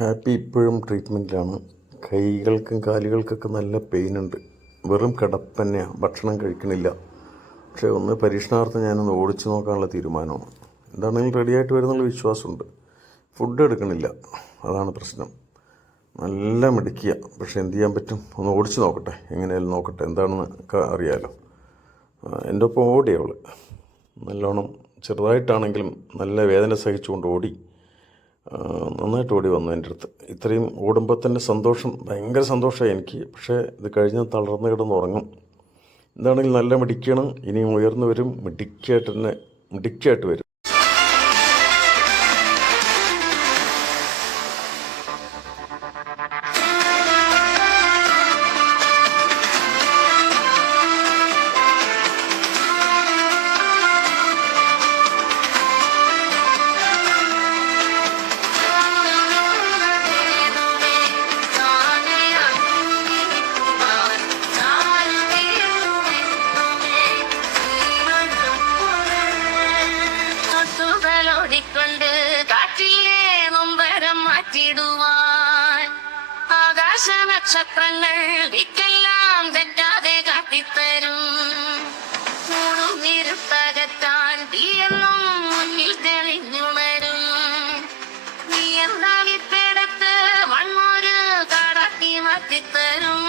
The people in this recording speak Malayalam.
ഹാപ്പി ഇപ്പോഴും ട്രീറ്റ്മെൻറ്റിലാണ്. കൈകൾക്കും കാലുകൾക്കൊക്കെ നല്ല പെയിനുണ്ട്. വെറും കിടപ്പ് തന്നെയാണ്, ഭക്ഷണം കഴിക്കണില്ല. പക്ഷേ ഒന്ന് പരീക്ഷണാർത്ഥം ഞാനൊന്ന് ഓടിച്ചു നോക്കാനുള്ള തീരുമാനമാണ്. എന്താണെങ്കിലും റെഡിയായിട്ട് വരുന്നുള്ള വിശ്വാസമുണ്ട്. ഫുഡ് എടുക്കണില്ല, അതാണ് പ്രശ്നം. നല്ല മിടിക്കുക, പക്ഷേ എന്ത് ചെയ്യാൻ പറ്റും? ഒന്ന് ഓടിച്ചു നോക്കട്ടെ, എങ്ങനെയായാലും നോക്കട്ടെ, എന്താണെന്ന് അറിയാമല്ലോ. എൻ്റെ ഒപ്പം ഓടി അവൾ നല്ലോണം, ചെറുതായിട്ടാണെങ്കിലും നല്ല വേദന സഹിച്ചുകൊണ്ട് ഓടി. നന്നായിട്ട് ഓടി വന്നു എൻ്റെ അടുത്ത്. ഇത്രയും ഓടുമ്പോൾ തന്നെ സന്തോഷം, ഭയങ്കര സന്തോഷമായി എനിക്ക്. പക്ഷേ ഇത് കഴിഞ്ഞ് തളർന്ന് കിടന്ന് ഉറങ്ങും. എന്താണെങ്കിലും നല്ല മിടിക്കണം, ഇനിയും ഉയർന്നു വരും, മിടിക്കായിട്ട് വരും. ോടിക്കൊണ്ട് കാറ്റിലെ നൊമ്പരം മാറ്റിടുവാൻ ആകാശ നക്ഷത്രങ്ങൾ വിക്കെല്ലാം തെറ്റാതെ കാട്ടിത്തരും. മൂടും നിരുത്തകറ്റാൻ തീയെന്നും മുന്നിൽ തെളിഞ്ഞുണരും. നീ എന്താ വിത്തെടുത്ത് മണ്ണൊരു കാടാക്കി മാറ്റിത്തരും.